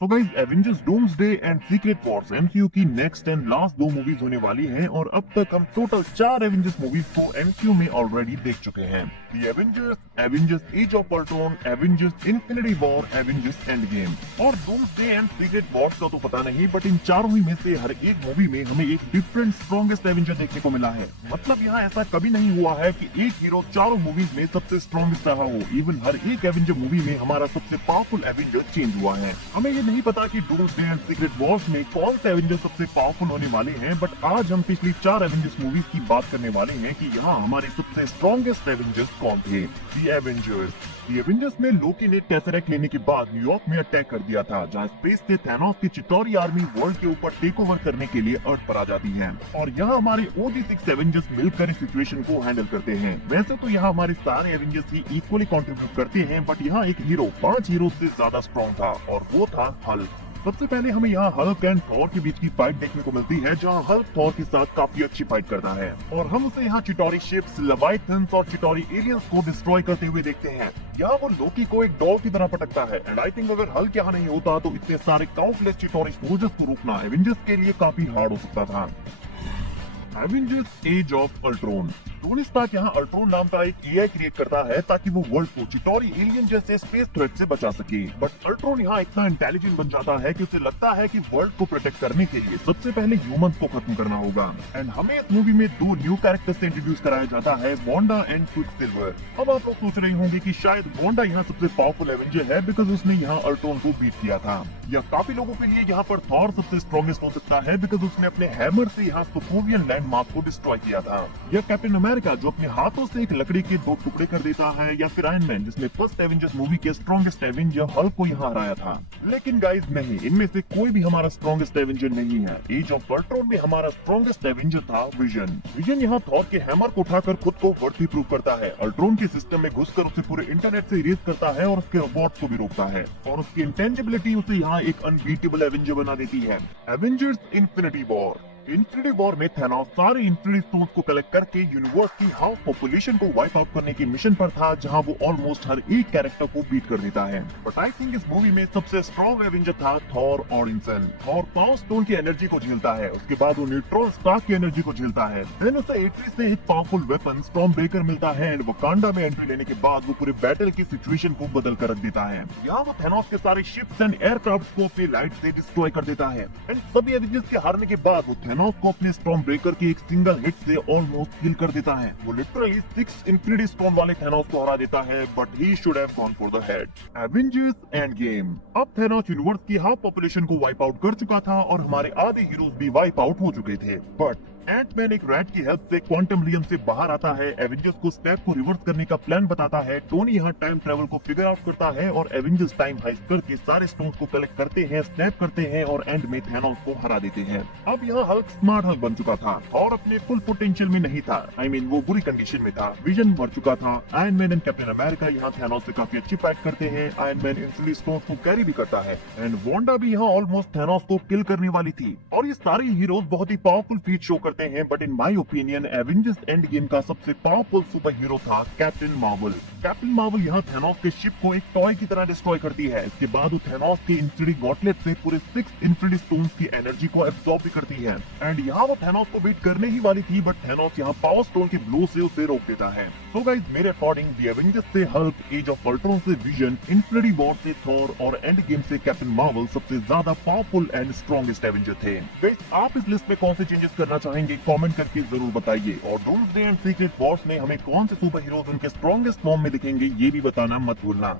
तो guys Avengers Doomsday and Secret Wars MCU की next and last दो movies होने वाली हैं और अब तक हम टोटल 4 एवेंजर्स मूवीज को एमसीयू में ऑलरेडी देख चुके हैं। The Avengers, Avengers as of Ultron, Avengers Infinity War, Avengers Endgame. और डूम्सडे एंड सीक्रेट वॉर्स का तो पता नहीं, बट इन चारों ही में से हर एक मूवी में हमें एक डिफरेंट स्ट्रॉन्गेस्ट एवेंजर देखने को मिला है। मतलब यहाँ ऐसा कभी नहीं हुआ है कि एक हीरो चारों मूवीज में सबसे स्ट्रॉन्गेस्ट रहा हो। इवन हर एक एवेंजर मूवी में हमारा सबसे पावरफुल एवेंजर चेंज हुआ है। हमें ये नहीं पता कि डूम्सडे एंड सीक्रेट वॉर्स में कौन से एवेंजर सबसे पावरफुल होने वाले हैं, बट आज हम पिछली 4 एवेंजर्स मूवीज की बात करने वाले हैं कि यहाँ हमारे सबसे स्ट्रॉन्गेस्ट एवेंजर्स कौन थे। दी एवेंजर्स में लोकी ने टेसरेक्ट लेने के बाद न्यूयॉर्क में अटैक कर दिया था, जहाँ स्पेस से थैनोस की चितौरी आर्मी वर्ल्ड के ऊपर टेक ओवर करने के लिए अर्थ पर आ जाती है। और यहाँ हमारे OG6 एवेंजर्स मिलकर इस सिचुएशन को हैंडल करते हैं। वैसे तो यहाँ हमारे सारे एवेंजर्स ही इक्वली कंट्रीब्यूट करते हैं, बट यहाँ एक हीरो 5 हीरो से ज्यादा स्ट्रॉन्ग था और वो था हल्क। सबसे पहले हमें यहाँ हल्क एंड थॉर के बीच की फाइट देखने को मिलती है, जहाँ हल्क थॉर के साथ काफी अच्छी फाइट करता है और हम उसे यहाँ चिटोरी शिप्स, लेविथन्स और चिटोरी एलियंस को डिस्ट्रॉय करते हुए देखते हैं। यहाँ वो लोकी को एक डॉग की तरह पटकता है एंड आई थिंक अगर हल्क यहाँ नहीं होता तो इतने सारे काउंटलेस चिटोरी सोल्जर्स को रोकना एवेंजर्स के लिए काफी हार्ड हो सकता था। Avengers as of Ultron. Tony Stark यहाँ अल्ट्रॉन नाम का एक एआई क्रिएट करता है ताकि वो वर्ल्ड को चिटोरी एलियन जैसे स्पेस थ्रेट से बचा सके। बट अल्ट्रॉन यहाँ इतना इंटेलिजेंट बन जाता है कि उसे लगता है कि वर्ल्ड को प्रोटेक्ट करने के लिए सबसे पहले ह्यूमंस को खत्म करना होगा। एंड हमें इस मूवी में 2 न्यू कैरेक्टर्स से इंट्रोड्यूस कराया जाता है, वांडा एंड क्विकसिल्वर। अब आप लोग सोच रहे होंगे कि शायद वांडा यहाँ सबसे पावरफुल एवेंजर है बिकॉज उसने यहाँ अल्ट्रॉन को बीट किया था, या काफी लोगों के लिए यहाँ पर थॉर सबसे स्ट्रॉन्गेस्ट हो सकता है बिकॉज उसने अपने हैमर से यहाँ सोकोवियन लैंडमार्क को डिस्ट्रॉय किया था, या कैप्टन अमेरिका जो अपने हाथों से एक लकड़ी के 2 टुकड़े कर देता है, या फिर आयरन मैन जिसने फर्स्ट एवेंजर्स मूवी के स्ट्रॉन्गेस्ट एवेंजर हल्क को यहाँ हराया था। लेकिन गाइस नहीं, इनमें से कोई भी हमारा स्ट्रॉन्गेस्ट एवेंजर नहीं है। एज ऑफ अल्ट्रॉन में हमारा स्ट्रॉन्गेस्ट एवेंजर था विजन यहाँ थॉर के हैमर को उठाकर खुद को वर्दी प्रूव करता है, अल्ट्रॉन के सिस्टम में घुसकर उसे पूरे इंटरनेट से इरेज करता है और उसके रोबोट्स को भी रोकता है, और उसकी इंटेंजिबिलिटी उसे यहाँ एक अनबीटेबल एवेंजर बना देती है। एवेंजर्स इन्फिनिटी वॉर में थैनोस सारे इन्फिनिटी स्टोन्स को कलेक्ट करके यूनिवर्स की हाफ पॉपुलेशन को वाइप आउट करने के मिशन पर था, जहां वो ऑलमोस्ट हर एक कैरेक्टर को बीट कर देता है। बट आई थिंक इस मूवी में सबसे स्ट्रॉन्ग एवेंजर था थॉर ऑडिंसन। थॉर पावर स्टोन की एनर्जी को झेलता है, उसके बाद वो न्यूट्रॉन स्टार्क की एनर्जी को झेलता है, देन उसे एट्रिस से एक पावरफुल वेपन स्टॉर्म ब्रेकर मिलता है एंड वकांडा में एंट्री लेने के बाद वो पूरे बैटल की सिचुएशन को बदल कर रख देता है। यहाँ वो थैनोस के सारे शिप्स एंड एयरक्राफ्ट को अपनी लाइट से डिस्ट्रॉय कर देता है एंड सभी एवेंजर्स के हारने के बाद वो थैनोस को अपने स्टॉर्म ब्रेकर की एक सिंगल हिट से ऑलमोस्ट किल कर देता है। वो लिटरली 6 इन्फिनिटी स्टोन वाले थैनोस को हरा देता है, but he should have gone for the head. Avengers end game. अब थैनोस यूनिवर्स की हाफ पॉपुलेशन को वाइप आउट कर चुका था और हमारे आधे हीरोज भी वाइप आउट हो चुके थे, बट एंटमैन एक रैट की हेल्प से क्वांटम रियम से बाहर आता है, एवेंजर्स को स्टेप को रिवर्स करने का प्लान बताता है, टोनी यहाँ टाइम ट्रेवल को फिगर आउट करता है और एवेंजर्स टाइम हाइस्ट करके सारे स्टोन्स को कलेक्ट करते हैं, स्नैप करते हैं और एंड में थैनोस को हरा देते हैं। अब यहाँ हल्क स्मार्ट हल्क बन चुका था और अपने फुल पोटेंशियल में नहीं था, आई मीन वो बुरी कंडीशन में था। विजन मर चुका था। Iron man and captain America यहाँ थैनोस से काफी अच्छी फाइट करते हैं, आयरन मैन इन्फिनिटी स्टोन्स को कैरी भी करता है एंड वांडा भी यहाँ ऑलमोस्ट थैनोस को किल करने वाली थी। और ये सारे हीरोज बहुत ही पावरफुल फीट शो करते हैं, but in my opinion Avengers end game का सबसे पावरफुल सुपर हीरो था कैप्टन मार्वल। कैप्टन मार्वल यहाँ थैनोस के शिप को एक टॉय की तरह डिस्ट्रॉय करती है। इसके बाद वो थैनोस के इन्फिनिटी गॉटलेट से पूरे 6 इन्फिनिटी स्टोन्स की एनर्जी को एब्सॉर्ब भी करती है एंड यहाँ वो थैनोस को बीट करने ही वाली थी, बट थैनोस यहाँ पावर स्टोन के ब्लो से उसे रोक देता है। सो गाइस, मेरे अकॉर्डिंग द एवेंजर्स से हल्क, एज ऑफ अल्ट्रॉन से विजन, इन्फिनिटी वॉर से थॉर और एंड गेम से कैप्टन मार्वल सबसे ज्यादा पावरफुल एंड स्ट्रॉन्गेस्ट एवेंजर थे। गाइस, आप इस लिस्ट में कौन से चेंजेस करना चाहेंगे कमेंट करके जरूर बताइए, और डूम्सडे एंड सीक्रेट वॉर्स में हमें कौन से सुपर हीरोज उनके स्ट्रॉन्गेस्ट फॉर्म में दिखेंगे ये भी बताना मत भूलना।